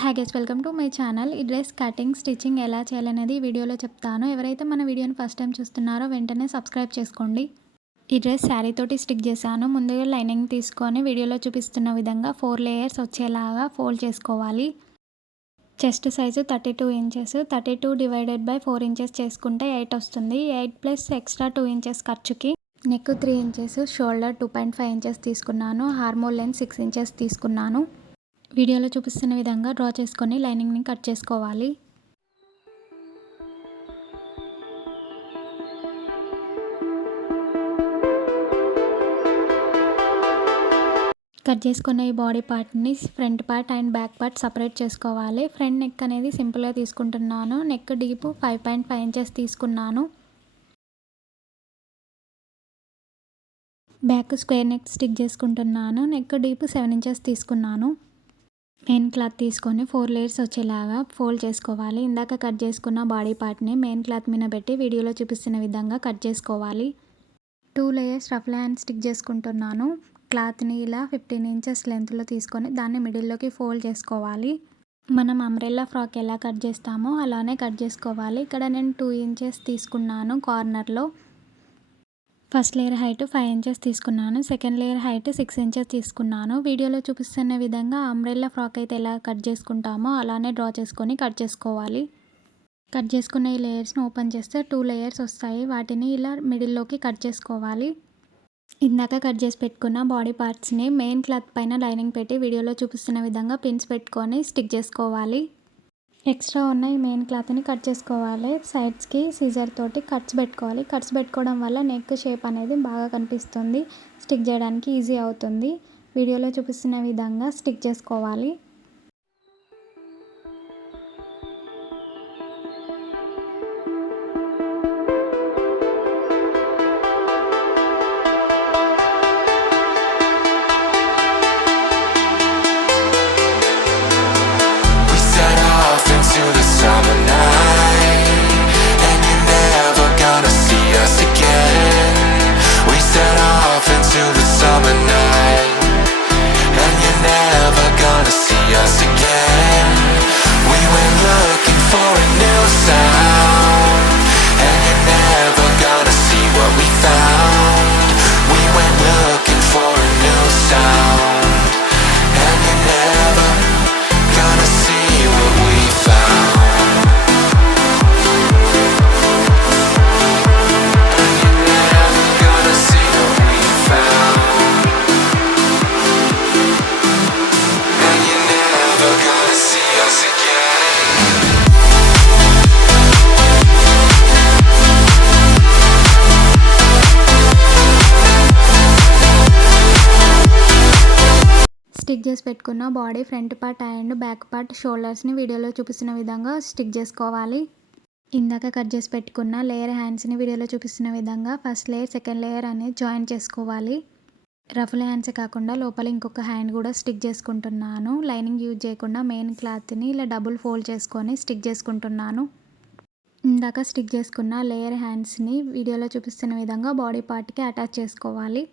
Hi guys, welcome to my channel. ఈ dress cutting stitching ఎలా చేయాలనేది ఈ వీడియోలో చెప్తాను. ఎవరైతే మన వీడియోని ఫస్ట్ టైం చూస్తున్నారో వెంటనే సబ్స్క్రైబ్ చేసుకోండి. ఈ డ్రెస్ శారీ తోటి స్టిక్ చేశాను. ముందుగా లైనింగ్ తీసుకొని వీడియోలో చూపిస్తున్న విధంగా 4 లేయర్స్ వచ్చేలాగా ఫోల్డ్ చేసుకోవాలి. చెస్ట్ సైజు 32 ఇంచెస్. 32 డివైడెడ్ బై 4 ఇంచెస్ చేసుకుంటే 8 వస్తుంది. 8 ప్లస్ ఎక్స్ట్రా 2 ఇంచెస్ ఖర్చుకి. నెక్ 3 ఇంచెస్, షోల్డర్ 2.5 ఇంచెస్ తీసుకున్నాను. హార్మోల్ లెంత్ 6 ఇంచెస్ తీసుకున్నాను. వీడియోలో చూపిస్తున్న విధంగా డ్రా చేసుకొని లైనింగ్ని కట్ చేసుకోవాలి. కట్ చేసుకున్న ఈ బాడీ పార్ట్ని front part and back part separate చేసుకోవాలి. ఫ్రంట్ నెక్ అనేది సింపుల్గా తీసుకుంటున్నాను. నెక్ డీప్ 5.5 ఇంచెస్ తీసుకున్నాను. బ్యాక్ స్క్వేర్ నెక్ స్టిక్ చేసుకుంటున్నాను. నెక్ డీప్ 7 ఇంచెస్ తీసుకున్నాను. మెయిన్ క్లాత్ తీసుకొని 4 లేయర్స్ వచ్చేలాగా ఫోల్డ్ చేసుకోవాలి. ఇందాక కట్ చేసుకున్న బాడీ పార్ట్ని మెయిన్ క్లాత్ మీద పెట్టి వీడియోలో చూపిస్తున్న విధంగా కట్ చేసుకోవాలి. 2 లేయర్స్ రఫ్ హ్యాండ్ స్టిక్ చేసుకుంటున్నాను. క్లాత్ని ఇలా 15 ఇంచెస్ లెంత్లో తీసుకొని దాన్ని మిడిల్లోకి ఫోల్డ్ చేసుకోవాలి. మనం అంబ్రెల్లా ఫ్రాక్ ఎలా కట్ చేస్తామో అలానే కట్ చేసుకోవాలి. ఇక్కడ నేను 2 ఇంచెస్ తీసుకున్నాను కార్నర్లో. ఫస్ట్ లేయర్ హైట్ 5 ఇంచెస్ తీసుకున్నాను. సెకండ్ లేయర్ హైట్ 6 ఇంచెస్ తీసుకున్నాను. వీడియోలో చూపిస్తున్న విధంగా అంబ్రెల్లా ఫ్రాక్ అయితే ఎలా కట్ చేసుకుంటామో అలానే డ్రా చేసుకొని కట్ చేసుకోవాలి. కట్ చేసుకున్న ఈ లేయర్స్ని ఓపెన్ చేస్తే 2 లేయర్స్ వస్తాయి. వాటిని ఇలా మిడిల్లోకి కట్ చేసుకోవాలి. ఇందాక కట్ చేసి పెట్టుకున్న బాడీ పార్ట్స్ని మెయిన్ క్లాత్ పైన లైనింగ్ పెట్టి వీడియోలో చూపిస్తున్న విధంగా పిన్స్ పెట్టుకొని స్టిక్ చేసుకోవాలి. ఎక్స్ట్రా ఉన్న ఈ మెయిన్ క్లాత్ని కట్ చేసుకోవాలి. సైడ్స్కి సీజర్ తోటి కట్స్ పెట్టుకోవాలి. కట్స్ పెట్టుకోవడం వల్ల నెక్ షేప్ అనేది బాగా కనిపిస్తుంది. స్టిక్ చేయడానికి ఈజీ అవుతుంది. వీడియోలో చూపిస్తున్న విధంగా స్టిక్ చేసుకోవాలి. స్టిక్ చేసి పెట్టుకున్న body front part and back part షోల్డర్స్ని వీడియోలో చూపిస్తున్న విధంగా స్టిక్ చేసుకోవాలి. ఇందాక కట్ చేసి పెట్టుకున్న లేయర్ హ్యాండ్స్ని వీడియోలో చూపిస్తున్న విధంగా ఫస్ట్ లేయర్ సెకండ్ లేయర్ అనేది జాయిన్ చేసుకోవాలి. రఫుల్ హ్యాండ్స్ కాకుండా లోపల ఇంకొక హ్యాండ్ కూడా స్టిక్ చేసుకుంటున్నాను. లైనింగ్ యూజ్ చేయకుండా మెయిన్ క్లాత్ని ఇలా డబుల్ ఫోల్డ్ చేసుకొని స్టిక్ చేసుకుంటున్నాను. ఇందాక స్టిక్ చేసుకున్న లేయర్ హ్యాండ్స్ని వీడియోలో చూపిస్తున్న విధంగా బాడీ పార్ట్కి అటాచ్ చేసుకోవాలి.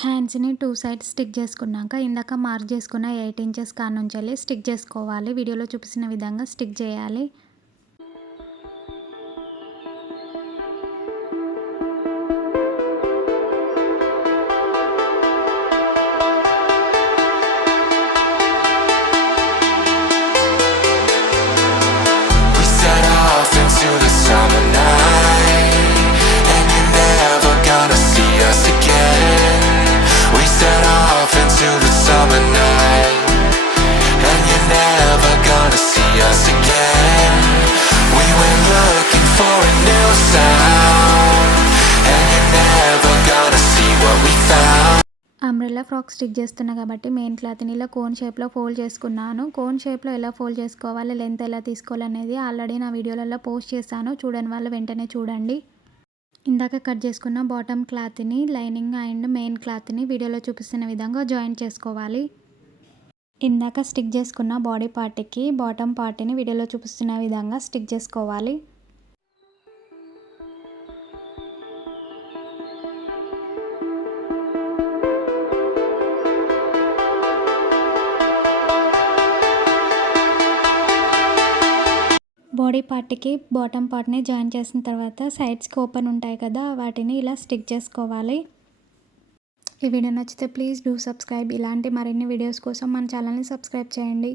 హ్యాండ్స్ని 2 సైడ్స్ స్టిక్ చేసుకున్నాక ఇందాక మార్క్ చేసుకున్న 8 ఇంచెస్ కాడ నుంచి వెళ్ళి స్టిక్ చేసుకోవాలి. వీడియోలో చూపిస్తున్న విధంగా స్టిక్ చేయాలి. అంబ్రెల్లా ఫ్రాక్ స్టిక్ చేస్తున్నా కాబట్టి మెయిన్ క్లాత్ని ఇలా కోన్ షేప్లో ఫోల్డ్ చేసుకున్నాను. కోన్ షేప్లో ఎలా ఫోల్డ్ చేసుకోవాలి, లెంత్ ఎలా తీసుకోవాలి అనేది ఆల్రెడీ నా వీడియోలలో పోస్ట్ చేశాను. చూడని వాళ్ళు వెంటనే చూడండి. ఇందాక కట్ చేసుకున్న బాటమ్ క్లాత్ని లైనింగ్ అండ్ మెయిన్ క్లాత్ని వీడియోలో చూపిస్తున్న విధంగా జాయిన్ చేసుకోవాలి. ఇందాక స్టిక్ చేసుకున్న బాడీ పార్ట్కి బాటమ్ పార్ట్ని వీడియోలో చూపిస్తున్న విధంగా స్టిక్ చేసుకోవాలి. బాడీ పార్ట్కి బాటమ్ పార్ట్ని జాయిన్ చేసిన తర్వాత సైడ్స్కి ఓపెన్ ఉంటాయి కదా, వాటిని ఇలా స్టిక్ చేసుకోవాలి. ఈ వీడియో నచ్చితే ప్లీజ్ డూ సబ్స్క్రైబ్. ఇలాంటి మరిన్ని వీడియోస్ కోసం మన ఛానల్ని సబ్స్క్రైబ్ చేయండి.